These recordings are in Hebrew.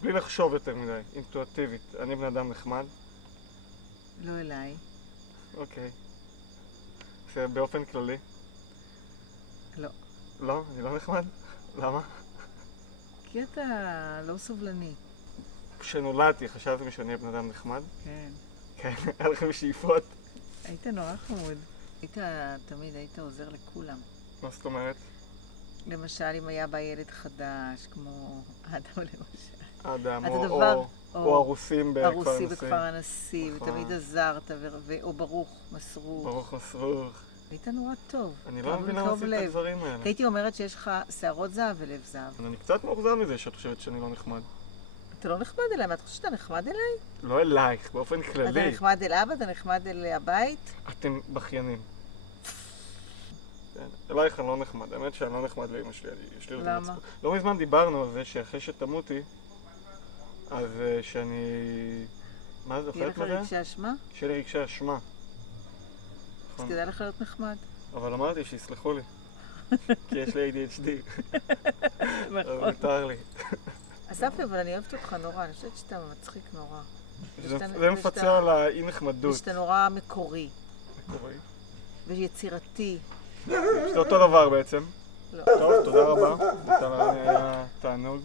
בלי לחשוב יותר מדי, אינטואיטיבית. אני בן אדם נחמד? לא אליי. אוקיי. זה באופן כללי? לא. לא? אני לא נחמד? למה? כי אתה לא סובלני. כשנולדתי חשבתם שאני בן אדם נחמד? כן. כן, היה לכם שאיפות. היית נורא חמוד. תמיד היית עוזר לכולם. מה זאת אומרת? למשל, אם היה בא ילד חדש, כמו אדם למשל. אדם, אתה דבר... או הרוסים בכפר הנשיא. הרוסי בכפר הנשיא, נכון. ותמיד עזרת, או ברוך מסרוך. ברוך מסרוך. היית נורא טוב. אני לא מבין למה עשית את הדברים האלה. הייתי אומרת שיש לך שערות זהב ולב זהב. אני קצת מאוכזב מזה שאת חושבת שאני לא נחמד. אתה לא נחמד אליי, מה אתה חושב שאתה נחמד אליי? לא אלייך, באופן כללי. אתה נחמד אל אבא, אתה נחמד אל הבית? אתם בכיינים. אלייך אני לא נחמד, האמת שאני לא נחמד לאמא שלי. למה? לא מזמן דיברנו על זה שאחרי שתמותי, אז שאני... מה זה, אוכלת מזה? יהיה לך רגשי אשמה? שיהיה לי רגשי אשמה. אז כדאי לך להיות נחמד. אבל אמרתי שיסלחו לי. כי יש לי ADHD. נכון. אבל מותר לי. אסף, אבל אני אוהבת אותך נורא, אני חושבת שאתה מצחיק נורא. זה מפצה על האי נחמדות. ושאתה נורא מקורי. מקורי? ויצירתי. זה אותו דבר בעצם. לא. טוב, תודה רבה. היה תענוג.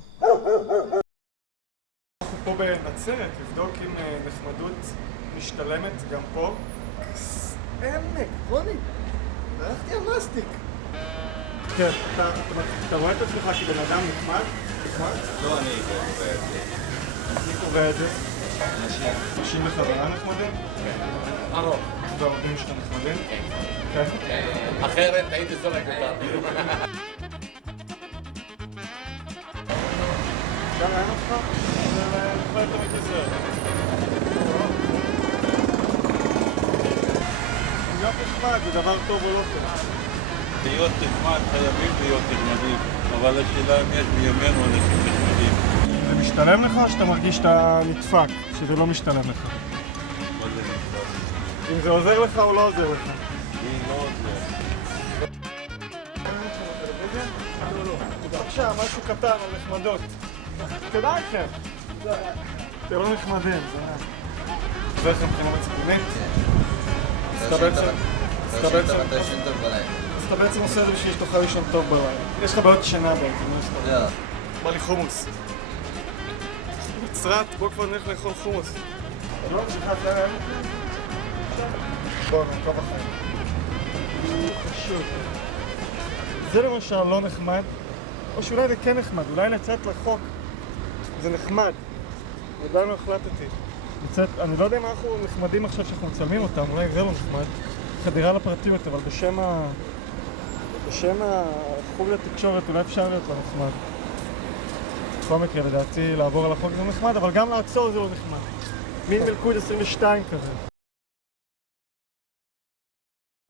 אנחנו פה בנצרת, לבדוק אם נחמדות משתלמת גם פה. עמק, רוני, הלכתי על מסטיק. כן, אתה רואה את עצמך כבן אדם נחמד? לא, אני קובע את זה. מי קובע את זה? אנשים בחברה נחמדים? הרוב. והעובדים שלך נחמדים? כן. אחרת הייתי זורק אותם. אפשר לעניין אותך? זה יכול להיות תמיד עזר. להיות נחמד זה דבר טוב או לא טוב? להיות נחמד חייבים להיות נחמדים, אבל השאלה אם יש בימינו אנשים נחמדים. זה משתלם לך או שאתה מרגיש שאתה נדפק, שזה לא משתלם לך? מה זה נחמד? אם זה עוזר לך או לא עוזר לך? אני לא עוזר. בבקשה, משהו קטן על נחמדות. כדאי לכם. אתם לא נחמדים, זה היה. זה לכם מבחינה מצפונית? אז אתה בעצם עושה את זה בשביל שתוכל לישון טוב בלילה. יש לך בעיות שינה בעצם, לא סתם. בא לי חומוס. נצרת, בוא כבר נלך לאכול חומוס. לא, צריכה את זה. בוא, נעקוב אחרי. חשוב. זה למשל לא נחמד, או שאולי זה כן נחמד, אולי לצאת לחוק זה נחמד. עדיין לא החלטתי. אני לא יודע אם אנחנו נחמדים עכשיו שאנחנו מצלמים אותם, אולי זה לא נחמד. חדירה לפרטיות, אבל בשם החוג לתקשורת אולי אפשר להיות לא נחמד. בכל מקרה, לדעתי, לעבור על החוק זה נחמד, אבל גם לעצור זה לא נחמד. מין מלכוד 22 כזה.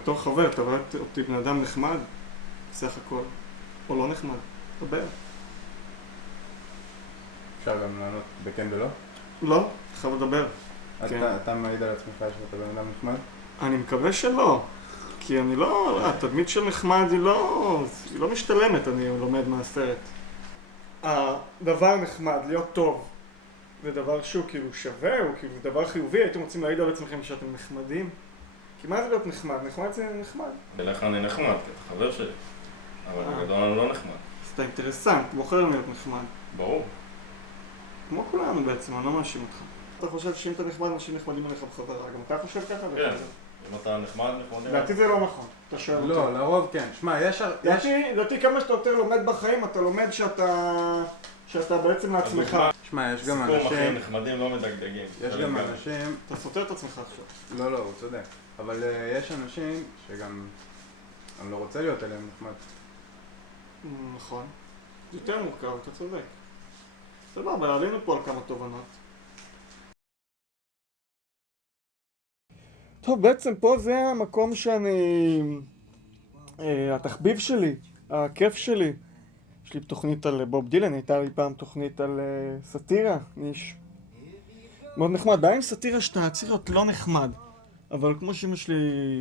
בתור חבר, אתה רואה אותי בן אדם נחמד? בסך הכל. או לא נחמד. דבר. אפשר גם לענות בכן ולא? לא, חייב לדבר. אתה מעיד על עצמך שאתה בן אדם נחמד? אני מקווה שלא. כי אני לא... התדמית של נחמד היא לא משתלמת, אני לומד מהסרט. הדבר נחמד, להיות טוב, זה דבר שהוא כאילו שווה, הוא כאילו דבר חיובי, הייתם רוצים להעיד על עצמכם שאתם נחמדים? כי מה זה להיות נחמד? נחמד זה נחמד. בלך אני נחמד, כי אתה חבר שלי. אבל בגדול אני לא נחמד. אז אתה אינטרסנט, בוחר להיות נחמד. ברור. כמו כולנו בעצם, אני לא מאשים אותך. אתה חושב שאם אתה נחמד, אנשים נחמדים עליך בחברה. גם אתה חושב ככה? כן. אם אתה נחמד, נחמד. לדעתי זה לא נכון. אתה שואל אותי. לא, לרוב כן. שמע, יש... לדעתי כמה שאתה יותר לומד בחיים, אתה לומד שאתה בעצם לעצמך. שמע, יש גם סיפור אחים אנשים... נחמדים לא מדגדגים. יש גם אנשים... אתה סותר את עצמך עכשיו. לא, הוא צודק. אבל יש אנשים שגם... אני לא רוצה להיות אליהם נחמד. נכון. זה יותר מורכב, אתה צודק. סבבה, עלינו פה על כמה תובנות. טוב, בעצם פה זה המקום שאני... התחביב שלי, הכיף שלי. יש לי תוכנית על בוב דילן, הייתה לי פעם תוכנית על סאטירה. איש מאוד נחמד. בעיה עם סאטירה שאתה צריך להיות לא נחמד. אבל כמו שאמא שלי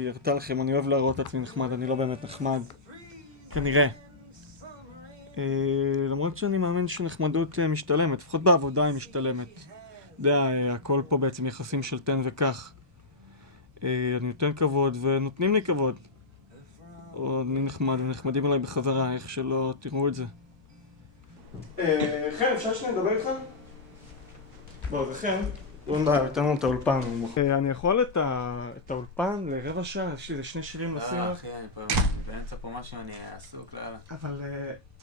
הראתה לכם, אני אוהב להראות את עצמי נחמד, אני לא באמת נחמד. כנראה. למרות שאני מאמין שנחמדות משתלמת, לפחות בעבודה היא משתלמת. אתה יודע, הכל פה בעצם יחסים של תן וכך. אני נותן כבוד ונותנים לי כבוד. או אני נחמד ונחמדים אליי בחזרה, איך שלא תראו את זה. חן, אפשר שנייה לדבר איתך? בוא, זה חן. לא בעיה, ניתן לנו את האולפן. אני יכול את האולפן לרבע שעה? יש לי איזה 2 שירים לשים. לא, אחי, אני באמצע פה משהו, אני עסוק, לאללה.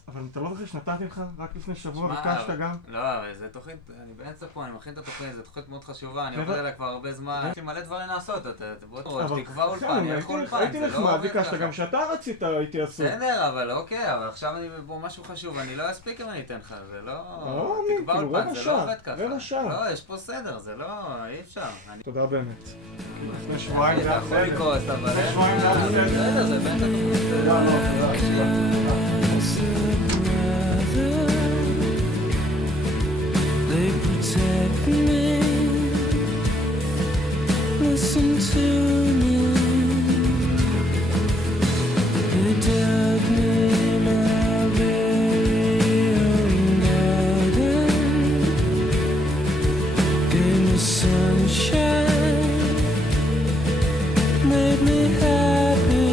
אבל אתה לא זוכר שנתתי לך רק לפני שבוע, ביקשת גם? לא, אבל זה תוכנית, אני באמצע פה, אני מכין את התוכנית, זו תוכנית מאוד חשובה, אני עובד עליה כבר הרבה זמן, יש לי מלא דברים לעשות, בוא תקבע אולפן, ילך אולפן, הייתי נחמד, ביקשת גם שאתה רצית, הייתי עסוק. בסדר, אבל אוקיי, אבל עכשיו אני פה משהו חשוב, אני לא אספיק אם אני אתן לך, זה לא... תקבע אולפן, זה לא עובד ככה. רבע שעה. לא, יש פה סדר, זה לא... אי אפשר. תודה באמת. לפני שבועיים זה היה בסדר. לפני שבועיים זה היה בסדר. זה באמצע They protect me, listen to me. They dug me my very own garden, gave me sunshine, made me happy.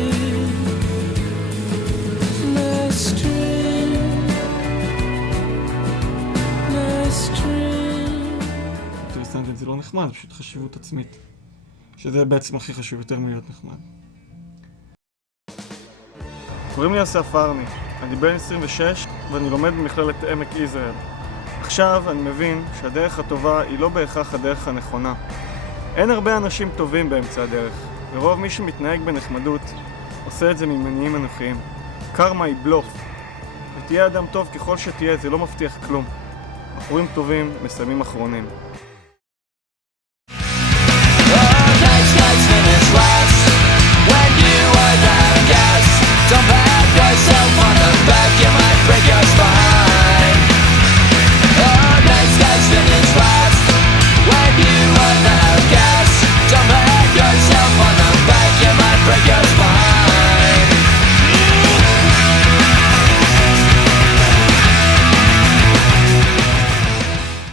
Nice dream, nice dream. אינטרסנטית זה לא נחמד, זה פשוט חשיבות עצמית. שזה בעצם הכי חשוב, יותר מלהיות נחמד. קוראים לי אסף ארני, אני בן 26 ואני לומד במכללת עמק יזרעאל. עכשיו אני מבין שהדרך הטובה היא לא בהכרח הדרך הנכונה. אין הרבה אנשים טובים באמצע הדרך, ורוב מי שמתנהג בנחמדות עושה את זה ממניעים אנוכיים. קרמה היא בלוף, ותהיה אדם טוב ככל שתהיה, זה לא מבטיח כלום. בחורים טובים מסיימים אחרונים.